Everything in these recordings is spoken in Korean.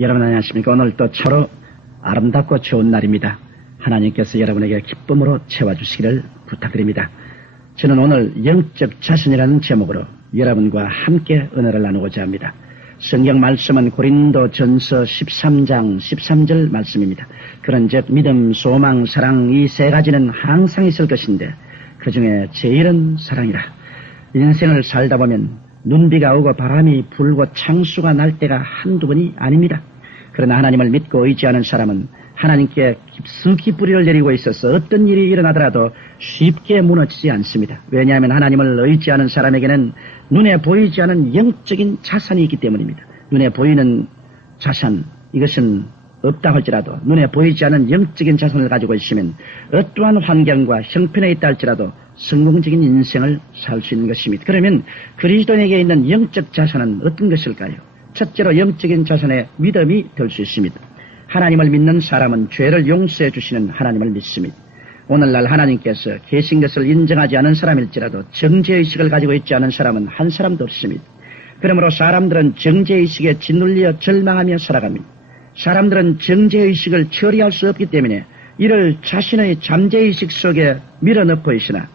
여러분 안녕하십니까? 오늘 또 차로 아름답고 좋은 날입니다. 하나님께서 여러분에게 기쁨으로 채워주시기를 부탁드립니다. 저는 오늘 영적 자신이라는 제목으로 여러분과 함께 은혜를 나누고자 합니다. 성경 말씀은 고린도 전서 13장 13절 말씀입니다. 그런즉 믿음, 소망, 사랑 이 세 가지는 항상 있을 것인데 그 중에 제일은 사랑이라. 인생을 살다 보면 눈비가 오고 바람이 불고 창수가 날 때가 한두 번이 아닙니다. 그러나 하나님을 믿고 의지하는 사람은 하나님께 깊숙이 뿌리를 내리고 있어서 어떤 일이 일어나더라도 쉽게 무너지지 않습니다. 왜냐하면 하나님을 의지하는 사람에게는 눈에 보이지 않은 영적인 자산이 있기 때문입니다. 눈에 보이는 자산, 이것은 없다 할지라도 눈에 보이지 않은 영적인 자산을 가지고 있으면 어떠한 환경과 형편에 있다 할지라도 성공적인 인생을 살 수 있는 것입니다. 그러면 그리스도인에게 있는 영적 자산은 어떤 것일까요? 첫째로 영적인 자산의 믿음이 될 수 있습니다. 하나님을 믿는 사람은 죄를 용서해 주시는 하나님을 믿습니다. 오늘날 하나님께서 계신 것을 인정하지 않은 사람일지라도 정죄의식을 가지고 있지 않은 사람은 한 사람도 없습니다. 그러므로 사람들은 정죄의식에 짓눌려 절망하며 살아갑니다. 사람들은 정죄의식을 처리할 수 없기 때문에 이를 자신의 잠재의식 속에 밀어넣고 있으나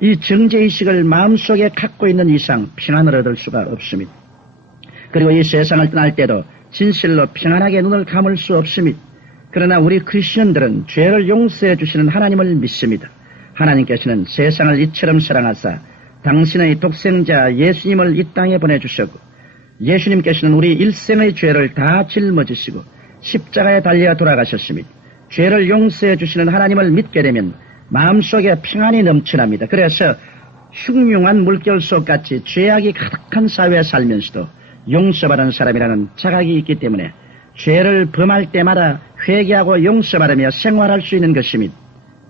이 정죄의식을 마음속에 갖고 있는 이상 평안을 얻을 수가 없습니다. 그리고 이 세상을 떠날 때도 진실로 평안하게 눈을 감을 수 없습니다. 그러나 우리 크리스천들은 죄를 용서해 주시는 하나님을 믿습니다. 하나님께서는 세상을 이처럼 사랑하사 당신의 독생자 예수님을 이 땅에 보내주셨고 예수님께서는 우리 일생의 죄를 다 짊어지시고 십자가에 달려 돌아가셨습니다. 죄를 용서해 주시는 하나님을 믿게 되면 마음속에 평안이 넘쳐납니다. 그래서 흉흉한 물결 속같이 죄악이 가득한 사회에 살면서도 용서받은 사람이라는 자각이 있기 때문에 죄를 범할 때마다 회개하고 용서받으며 생활할 수 있는 것입니다.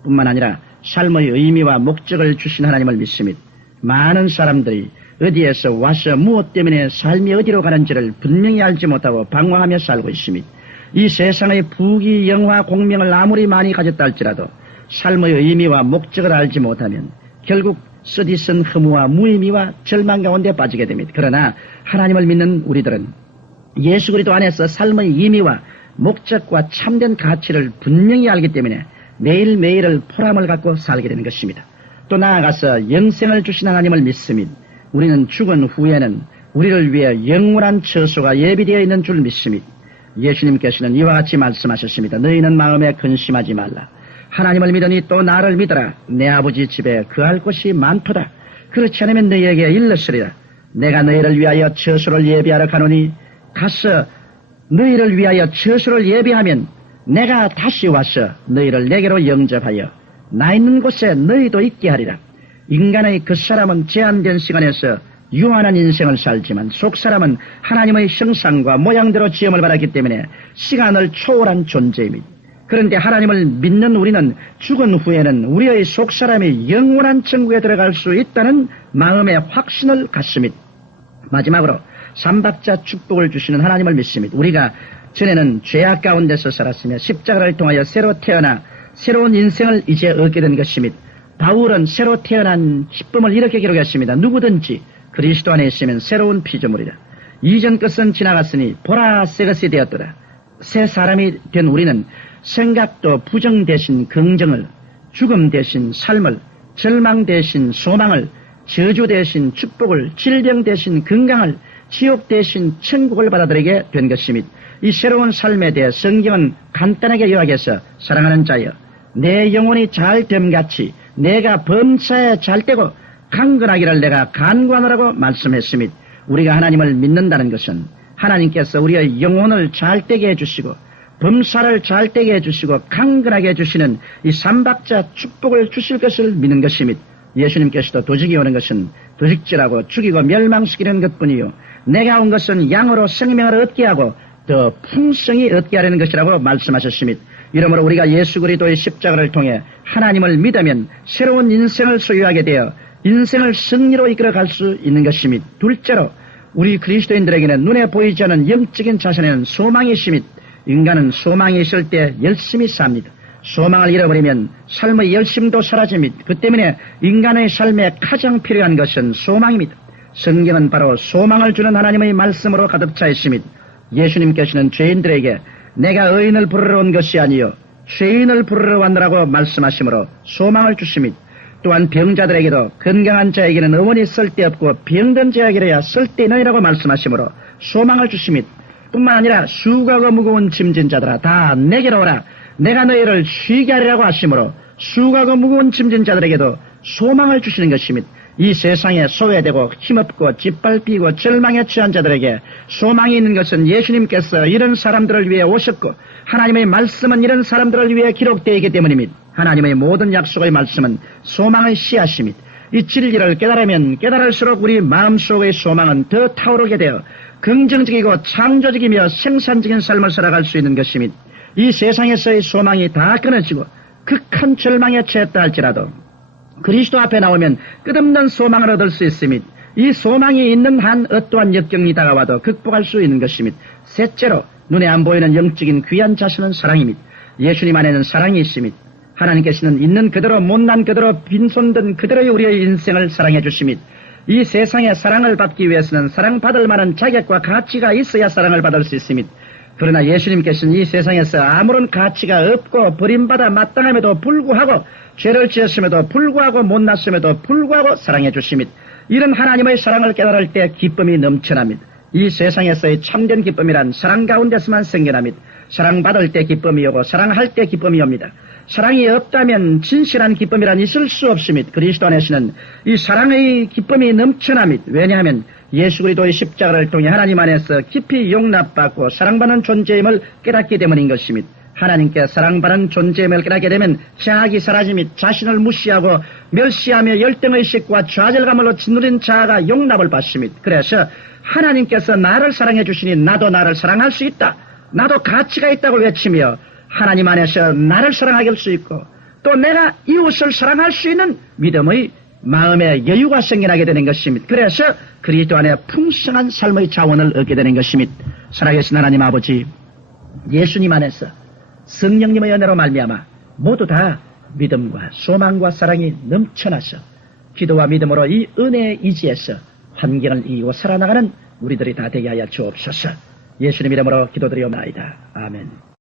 뿐만 아니라 삶의 의미와 목적을 주신 하나님을 믿습니다. 많은 사람들이 어디에서 와서 무엇 때문에 삶이 어디로 가는지를 분명히 알지 못하고 방황하며 살고 있습니다. 이 세상의 부귀, 영화, 공명을 아무리 많이 가졌다 할지라도 삶의 의미와 목적을 알지 못하면 결국 쓰디쓴 허무와 무의미와 절망 가운데 빠지게 됩니다. 그러나 하나님을 믿는 우리들은 예수 그리스도 안에서 삶의 의미와 목적과 참된 가치를 분명히 알기 때문에 매일매일을 보람을 갖고 살게 되는 것입니다. 또 나아가서 영생을 주신 하나님을 믿습니다. 우리는 죽은 후에는 우리를 위해 영원한 처소가 예비되어 있는 줄 믿습니다. 예수님께서는 이와 같이 말씀하셨습니다. 너희는 마음에 근심하지 말라. 하나님을 믿으니 또 나를 믿어라. 내 아버지 집에 거할 곳이 많도다. 그렇지 않으면 너희에게 일렀으리라. 내가 너희를 위하여 처소를 예비하러 가노니 가서 너희를 위하여 처소를 예비하면 내가 다시 와서 너희를 내게로 영접하여 나 있는 곳에 너희도 있게 하리라. 인간의 그 사람은 제한된 시간에서 유한한 인생을 살지만 속사람은 하나님의 형상과 모양대로 지음을 받았기 때문에 시간을 초월한 존재입니다. 그런데 하나님을 믿는 우리는 죽은 후에는 우리의 속사람이 영원한 천국에 들어갈 수 있다는 마음의 확신을 갖습니다. 마지막으로 삼박자 축복을 주시는 하나님을 믿습니다. 우리가 전에는 죄악 가운데서 살았으며 십자가를 통하여 새로 태어나 새로운 인생을 이제 얻게 된 것입니다. 바울은 새로 태어난 기쁨을 이렇게 기록했습니다. 누구든지 그리스도 안에 있으면 새로운 피조물이라. 이전 것은 지나갔으니 보라 새 것이 되었더라. 새 사람이 된 우리는 생각도 부정 대신 긍정을, 죽음 대신 삶을, 절망 대신 소망을, 저주 대신 축복을, 질병 대신 건강을, 지옥 대신 천국을 받아들이게 된 것입니다. 이 새로운 삶에 대해 성경은 간단하게 요약해서 사랑하는 자여 내 영혼이 잘됨같이 내가 범사에 잘되고 강건하기를 내가 간구하노라고 말씀했습니다. 우리가 하나님을 믿는다는 것은 하나님께서 우리의 영혼을 잘되게 해주시고 범사를 잘되게 해주시고 강건하게 해주시는 이 삼박자 축복을 주실 것을 믿는 것입니다. 예수님께서도 도적이 오는 것은 도적질하고 죽이고 멸망시키는 것뿐이요 내가 온 것은 양으로 생명을 얻게 하고 더 풍성히 얻게 하려는 것이라고 말씀하셨습니다. 이러므로 우리가 예수 그리스도의 십자가를 통해 하나님을 믿으면 새로운 인생을 소유하게 되어 인생을 승리로 이끌어갈 수 있는 것입니다. 둘째로 우리 그리스도인들에게는 눈에 보이지 않는 영적인 자산에는 소망이 있습니다. 인간은 소망이 있을 때 열심히 삽니다. 소망을 잃어버리면 삶의 열심도 사라집니다. 그 때문에 인간의 삶에 가장 필요한 것은 소망입니다. 성경은 바로 소망을 주는 하나님의 말씀으로 가득 차 있습니다. 예수님께서는 죄인들에게 내가 의인을 부르러 온 것이 아니요 죄인을 부르러 왔노라고 말씀하시므로 소망을 주시며 또한 병자들에게도 건강한 자에게는 의원이 쓸데없고 병든 자에게야 쓸데있느니라고 말씀하시므로 소망을 주시며 뿐만 아니라 수고하고 무거운 짐진 자들아 다 내게로 오라 내가 너희를 쉬게 하리라고 하시므로 수고하고 무거운 짐진 자들에게도 소망을 주시는 것이며 이 세상에 소외되고 힘없고 짓밟히고 절망에 처한 자들에게 소망이 있는 것은 예수님께서 이런 사람들을 위해 오셨고 하나님의 말씀은 이런 사람들을 위해 기록되어 있기 때문입니다. 하나님의 모든 약속의 말씀은 소망의 씨앗입니다. 이 진리를 깨달으면 깨달을수록 우리 마음속의 소망은 더 타오르게 되어 긍정적이고 창조적이며 생산적인 삶을 살아갈 수 있는 것입니다. 이 세상에서의 소망이 다 끊어지고 극한 절망에 처했다 할지라도 그리스도 앞에 나오면 끝없는 소망을 얻을 수 있습니다. 이 소망이 있는 한 어떠한 역경이 다가와도 극복할 수 있는 것입니다. 셋째로 눈에 안 보이는 영적인 귀한 자신은 사랑입니다. 예수님 안에는 사랑이 있습니다. 하나님께서는 있는 그대로 못난 그대로 빈손든 그대로의 우리의 인생을 사랑해 주십니다. 이 세상에 사랑을 받기 위해서는 사랑받을 만한 자격과 가치가 있어야 사랑을 받을 수 있습니다. 그러나 예수님께서는 이 세상에서 아무런 가치가 없고 버림받아 마땅함에도 불구하고 죄를 지었음에도 불구하고 못났음에도 불구하고 사랑해 주십니다. 이런 하나님의 사랑을 깨달을 때 기쁨이 넘쳐납니다. 이 세상에서의 참된 기쁨이란 사랑 가운데서만 생겨납니다. 사랑받을 때 기쁨이 오고 사랑할 때 기쁨이 옵니다. 사랑이 없다면 진실한 기쁨이란 있을 수 없습니다. 그리스도 안에서는 이 사랑의 기쁨이 넘쳐납니다. 왜냐하면 예수 그리스도의 십자가를 통해 하나님 안에서 깊이 용납받고 사랑받는 존재임을 깨닫기 때문인 것입니다. 하나님께 사랑받는 존재임을 깨닫게 되면 자학이 사라지며 자신을 무시하고 멸시하며 열등의식과 좌절감으로 짓누린 자아가 용납을 받습니다. 그래서 하나님께서 나를 사랑해 주시니 나도 나를 사랑할 수 있다. 나도 가치가 있다고 외치며 하나님 안에서 나를 사랑하게 할 수 있고 또 내가 이웃을 사랑할 수 있는 믿음의 마음의 여유가 생겨나게 되는 것입니다. 그래서 그리스도 안에 풍성한 삶의 자원을 얻게 되는 것입니다. 살아계신 하나님 아버지, 예수님 안에서 성령님의 은혜로 말미암아 모두 다 믿음과 소망과 사랑이 넘쳐나서 기도와 믿음으로 이 은혜의 의지에서 환경을 이기고 살아나가는 우리들이 다 되게 하여 주옵소서. 예수님 이름으로 기도드리옵나이다. 아멘.